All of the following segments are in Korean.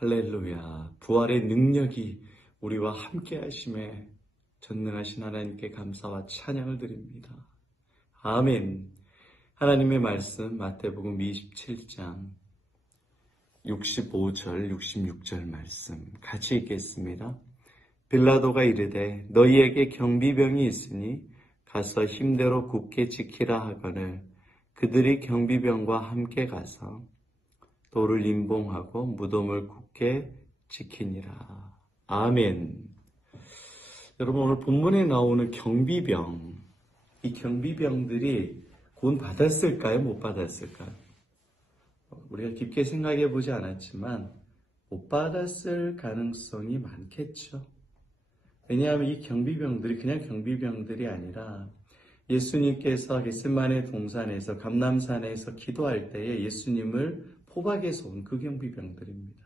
할렐루야. 부활의 능력이 우리와 함께 하심에 전능하신 하나님께 감사와 찬양을 드립니다. 아멘. 하나님의 말씀 마태복음 27장 65절, 66절 말씀 같이 읽겠습니다. 빌라도가 이르되 너희에게 경비병이 있으니 가서 힘대로 굳게 지키라 하거늘 그들이 경비병과 함께 가서 돌을 임봉하고 무덤을 굳게 지키니라. 아멘. 여러분, 오늘 본문에 나오는 경비병, 이 경비병들이 구원 받았을까요? 못 받았을까요? 우리가 깊게 생각해 보지 않았지만 못 받았을 가능성이 많겠죠. 왜냐하면 이 경비병들이 그냥 경비병들이 아니라 예수님께서 겟세마네 동산에서 감람산에서 기도할 때에 예수님을 포박에서 온 그 경비병들입니다.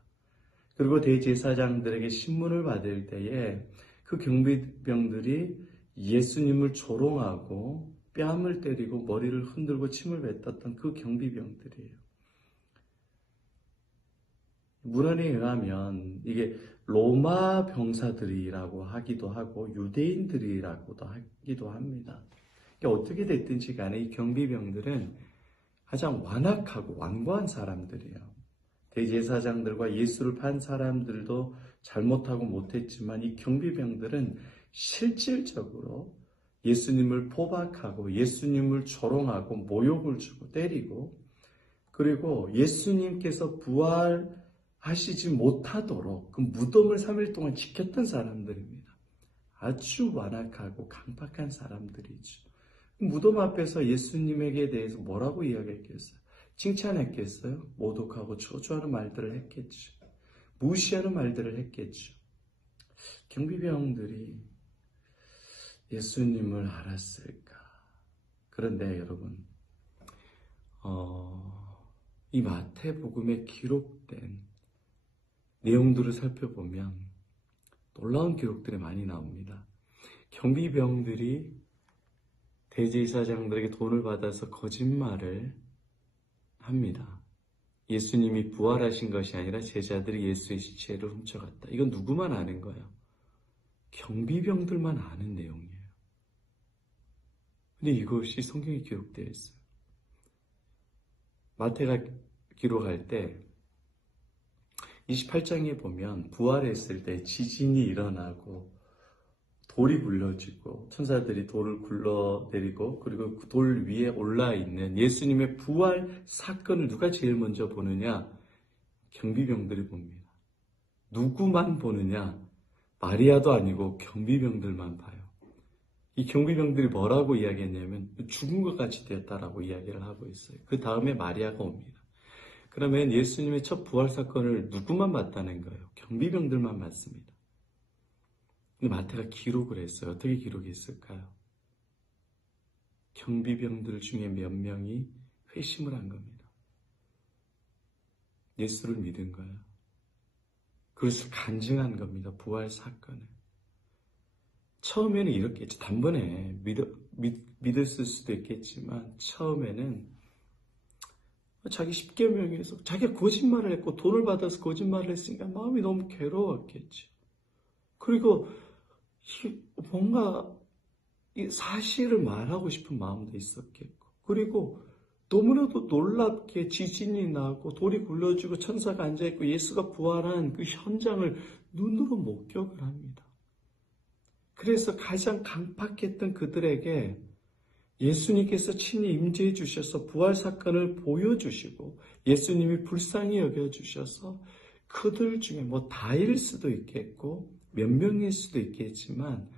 그리고 대제사장들에게 신문을 받을 때에 그 경비병들이 예수님을 조롱하고 뺨을 때리고 머리를 흔들고 침을 뱉었던 그 경비병들이에요. 문헌에 의하면 이게 로마 병사들이라고 하기도 하고 유대인들이라고도 하기도 합니다. 그러니까 어떻게 됐든지 간에 이 경비병들은 가장 완악하고 완고한 사람들이에요. 대제사장들과 예수를 판 사람들도 잘못하고 못했지만 이 경비병들은 실질적으로 예수님을 포박하고 예수님을 조롱하고 모욕을 주고 때리고 그리고 예수님께서 부활하시지 못하도록 그 무덤을 3일 동안 지켰던 사람들입니다. 아주 완악하고 강팍한 사람들이죠. 무덤 앞에서 예수님에게 대해서 뭐라고 이야기했겠어요? 칭찬했겠어요? 모독하고 저주하는 말들을 했겠죠. 무시하는 말들을 했겠죠. 경비병들이 예수님을 알았을까? 그런데 여러분, 이 마태복음에 기록된 내용들을 살펴보면 놀라운 기록들이 많이 나옵니다. 경비병들이 대제사장들에게 돈을 받아서 거짓말을 합니다. 예수님이 부활하신 것이 아니라 제자들이 예수의 시체를 훔쳐갔다. 이건 누구만 아는 거예요? 경비병들만 아는 내용이에요. 근데 이것이 성경에 기록되어 있어요. 마태가 기록할 때 28장에 보면 부활했을 때 지진이 일어나고 돌이 굴러지고 천사들이 돌을 굴러내리고 그리고 그 돌 위에 올라있는 예수님의 부활 사건을 누가 제일 먼저 보느냐? 경비병들이 봅니다. 누구만 보느냐? 마리아도 아니고 경비병들만 봐요. 이 경비병들이 뭐라고 이야기했냐면 죽은 것 같이 되었다라고 이야기를 하고 있어요. 그 다음에 마리아가 옵니다. 그러면 예수님의 첫 부활 사건을 누구만 봤다는 거예요? 경비병들만 봤습니다. 근데 마태가 기록을 했어요. 어떻게 기록했을까요? 경비병들 중에 몇 명이 회심을 한 겁니다. 예수를 믿은 거예요. 그것을 간증한 겁니다. 부활 사건을. 처음에는 이렇겠지. 단번에 믿었을 수도 있겠지만 처음에는 자기 10개 명에서 자기가 거짓말을 했고 돈을 받아서 거짓말을 했으니까 마음이 너무 괴로웠겠지. 그리고 뭔가 사실을 말하고 싶은 마음도 있었겠고 그리고 너무나도 놀랍게 지진이 나고 돌이 굴러지고 천사가 앉아있고 예수가 부활한 그 현장을 눈으로 목격을 합니다. 그래서 가장 강팍했던 그들에게 예수님께서 친히 임재해 주셔서 부활 사건을 보여주시고 예수님이 불쌍히 여겨주셔서 그들 중에 뭐 다일 수도 있겠고 몇 명일 수도 있겠지만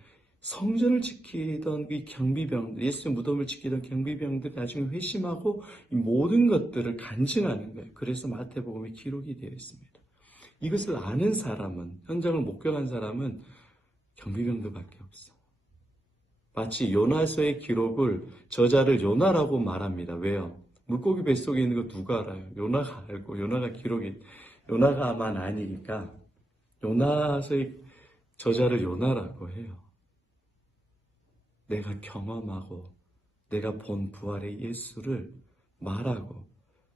성전을 지키던 이 경비병들, 예수의 무덤을 지키던 경비병들 나중에 회심하고 이 모든 것들을 간증하는 거예요. 그래서 마태복음에 기록이 되어 있습니다. 이것을 아는 사람은, 현장을 목격한 사람은 경비병들밖에 없어. 마치 요나서의 기록을 저자를 요나라고 말합니다. 왜요? 물고기 뱃속에 있는 거 누가 알아요? 요나가 알고 요나가만 아니니까 요나서의 저자를 요나라고 해요. 내가 경험하고 내가 본 부활의 예수를 말하고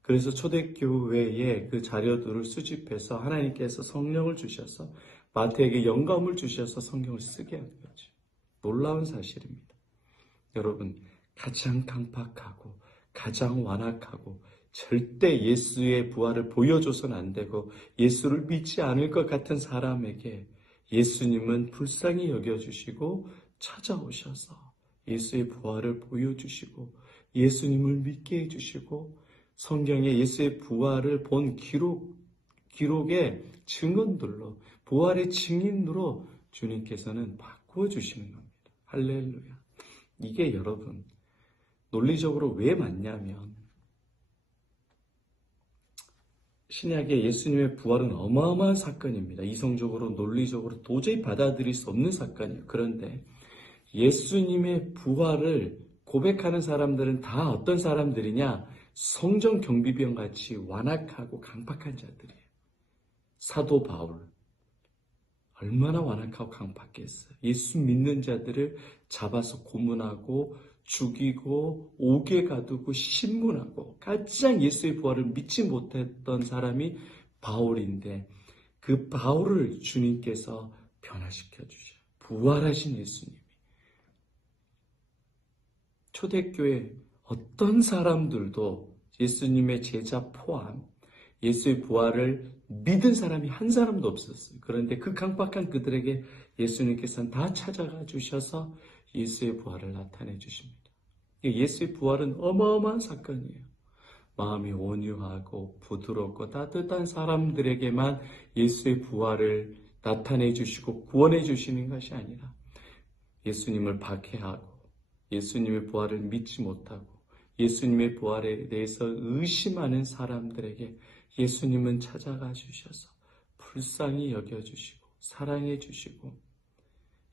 그래서 초대교회에 그 자료들을 수집해서 하나님께서 성령을 주셔서 마태에게 영감을 주셔서 성경을 쓰게 한 거죠. 놀라운 사실입니다. 여러분, 가장 강팍하고 가장 완악하고 절대 예수의 부활을 보여줘서는 안 되고 예수를 믿지 않을 것 같은 사람에게 예수님은 불쌍히 여겨주시고 찾아오셔서 예수의 부활을 보여주시고 예수님을 믿게 해주시고 성경에 예수의 부활을 본 기록의 증언들로 부활의 증인으로 주님께서는 바꾸어 주시는 겁니다. 할렐루야. 이게 여러분 논리적으로 왜 맞냐면 신약의 예수님의 부활은 어마어마한 사건입니다. 이성적으로 논리적으로 도저히 받아들일 수 없는 사건이에요. 그런데 예수님의 부활을 고백하는 사람들은 다 어떤 사람들이냐? 성전 경비병 같이 완악하고 강팍한 자들이에요. 사도 바울 얼마나 완악하고 강팍했어요. 예수 믿는 자들을 잡아서 고문하고 죽이고 옥에 가두고 신문하고 가장 예수의 부활을 믿지 못했던 사람이 바울인데 그 바울을 주님께서 변화시켜 주셔요. 부활하신 예수님이. 초대교회 어떤 사람들도 예수님의 제자 포함 예수의 부활을 믿은 사람이 한 사람도 없었어요. 그런데 그 강박한 그들에게 예수님께서는 다 찾아가 주셔서 예수의 부활을 나타내 주십니다. 예수의 부활은 어마어마한 사건이에요. 마음이 온유하고 부드럽고 따뜻한 사람들에게만 예수의 부활을 나타내 주시고 구원해 주시는 것이 아니라 예수님을 박해하고 예수님의 부활을 믿지 못하고 예수님의 부활에 대해서 의심하는 사람들에게 예수님은 찾아가 주셔서 불쌍히 여겨주시고 사랑해 주시고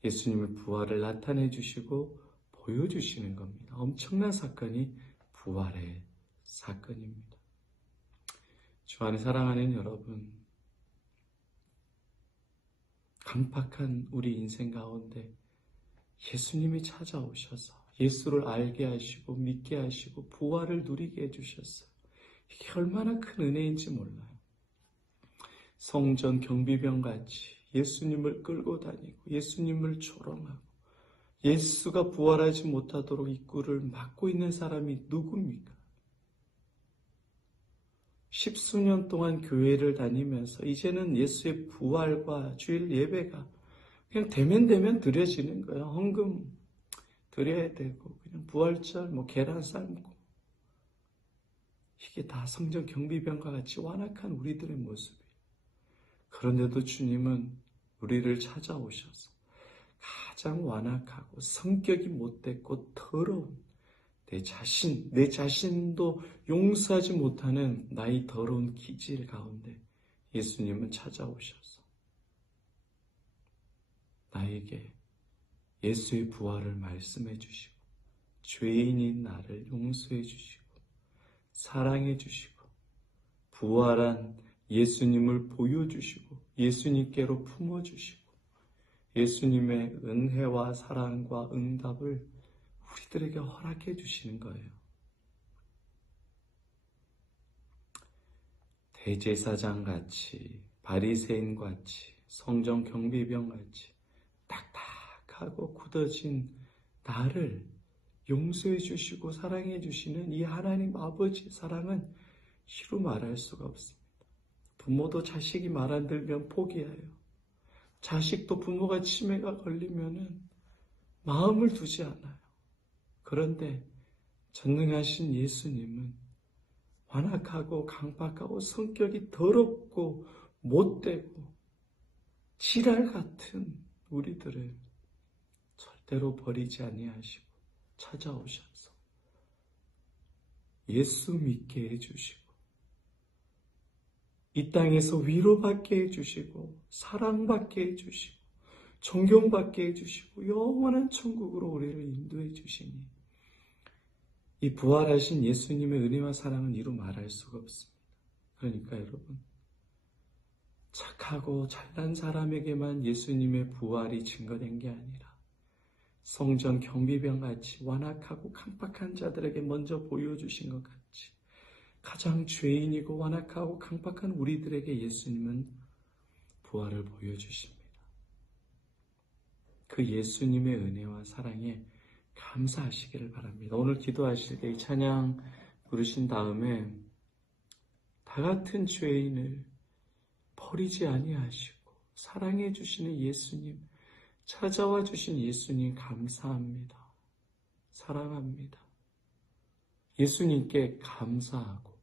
예수님의 부활을 나타내 주시고 보여주시는 겁니다. 엄청난 사건이 부활의 사건입니다. 주 안에 사랑하는 여러분, 강팍한 우리 인생 가운데 예수님이 찾아오셔서 예수를 알게 하시고 믿게 하시고 부활을 누리게 해주셨어요. 이게 얼마나 큰 은혜인지 몰라요. 성전 경비병같이 예수님을 끌고 다니고 예수님을 조롱하고 예수가 부활하지 못하도록 입구를 막고 있는 사람이 누굽니까? 십수년 동안 교회를 다니면서 이제는 예수의 부활과 주일 예배가 그냥 되면 드려지는 거예요. 헌금 드려야 되고 그냥 부활절 계란 삶고 이게 다 성전 경비병과 같이 완악한 우리들의 모습이에요. 그런데도 주님은 우리를 찾아오셔서 가장 완악하고 성격이 못됐고 더러운 내 자신도 용서하지 못하는 나의 더러운 기질 가운데 예수님은 찾아오셔서 나에게 예수의 부활을 말씀해 주시고 죄인인 나를 용서해 주시고 사랑해 주시고 부활한 예수님을 보여주시고 예수님께로 품어주시고 예수님의 은혜와 사랑과 응답을 우리들에게 허락해 주시는 거예요. 대제사장같이 바리새인같이 성전 경비병같이 딱딱하고 굳어진 나를 용서해 주시고 사랑해 주시는 이 하나님 아버지의 사랑은 이루 말할 수가 없습니다. 부모도 자식이 말 안 들면 포기해요. 자식도 부모가 치매가 걸리면은 마음을 두지 않아요. 그런데 전능하신 예수님은 완악하고 강박하고 성격이 더럽고 못되고 지랄 같은 우리들을 절대로 버리지 아니하시고 찾아오셔서 예수 믿게 해주시고 이 땅에서 위로받게 해주시고 사랑받게 해주시고 존경받게 해주시고 영원한 천국으로 우리를 인도해 주시니 이 부활하신 예수님의 은혜와 사랑은 이루 말할 수가 없습니다. 그러니까 여러분 착하고 잘난 사람에게만 예수님의 부활이 증거된 게 아니라 성전 경비병같이 완악하고 강박한 자들에게 먼저 보여주신 것 같이 가장 죄인이고 완악하고 강박한 우리들에게 예수님은 부활을 보여주십니다. 그 예수님의 은혜와 사랑에 감사하시기를 바랍니다. 오늘 기도하실 때 이 찬양 부르신 다음에 다 같은 죄인을 버리지 아니하시고 사랑해 주시는 예수님, 찾아와 주신 예수님 감사합니다. 사랑합니다. 예수님께 감사하고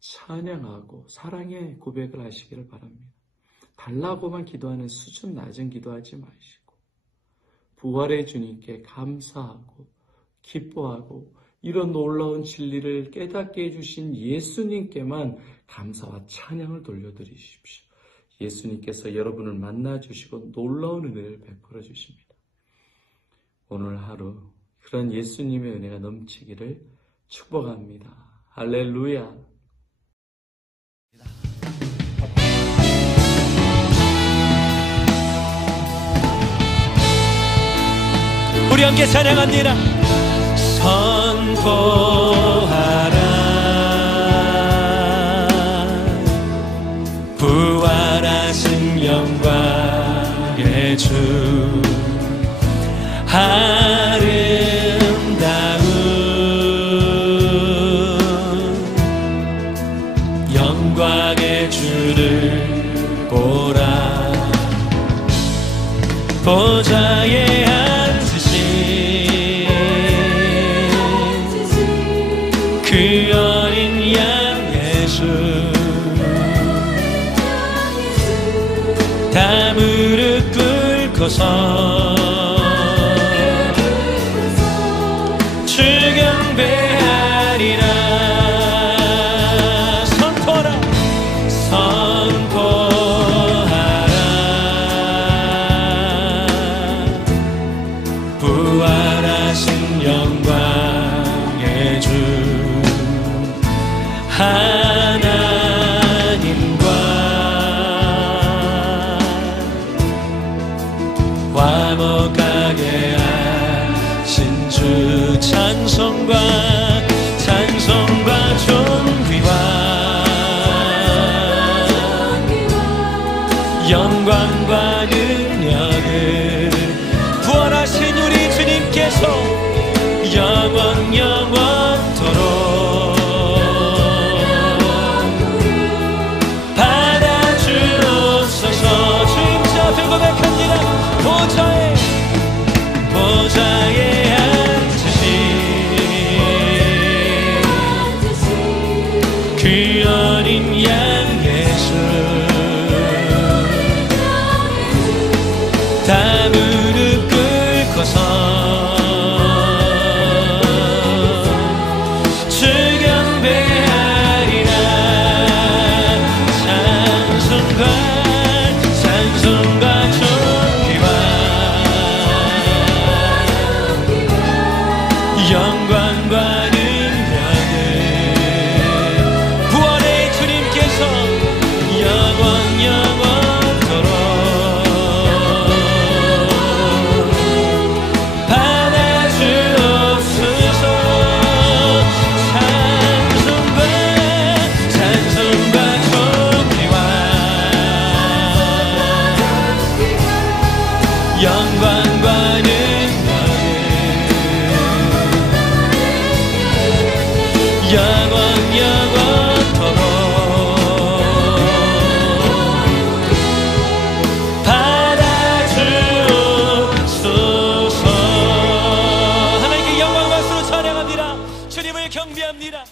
찬양하고 사랑의 고백을 하시기를 바랍니다. 달라고만 기도하는 수준 낮은 기도하지 마시고 부활의 주님께 감사하고 기뻐하고 이런 놀라운 진리를 깨닫게 해주신 예수님께만 감사와 찬양을 돌려드리십시오. 예수님께서 여러분을 만나주시고 놀라운 은혜를 베풀어 주십니다. 오늘 하루 그런 예수님의 은혜가 넘치기를 축복합니다. 할렐루야. 우리 함께 찬양합니다. 선포하라 부활하신 영광의 주 아름다운 영광의 주를 보라 보좌에 그 어린 양 예수 다 무릎 꿇고서 주 경배하리라. 선포하라 부활하신 영광의 주 하나님과 화목하게 하신 주 찬송과 존귀와 영광과 능력을 부활하신 우리 주님께서 영원토록 고백합니다. 보좌에 앉으신 그 어린 양 예수 다 무릎 꿇고서 주 경배하리라. 찬송과 존귀와 영광과 능력을 부활의 주님께서 영원토록 받아주옵소서. 찬송과 존귀와 영광과 능력을 영원토록 받아주옵소서. 하나님께 영광과 박수로 찬양합니다. 주님을 경배합니다.